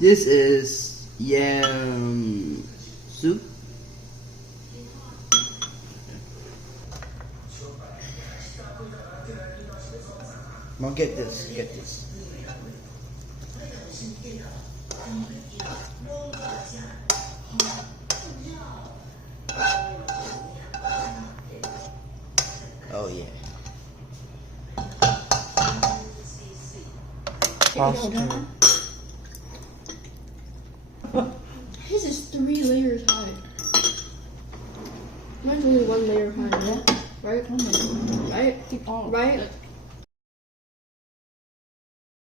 This is yam soup. Now get this, get this. Oh yeah. Pasta. His is 3 layers high. Mine's only 1 layer high, right? Right? Right?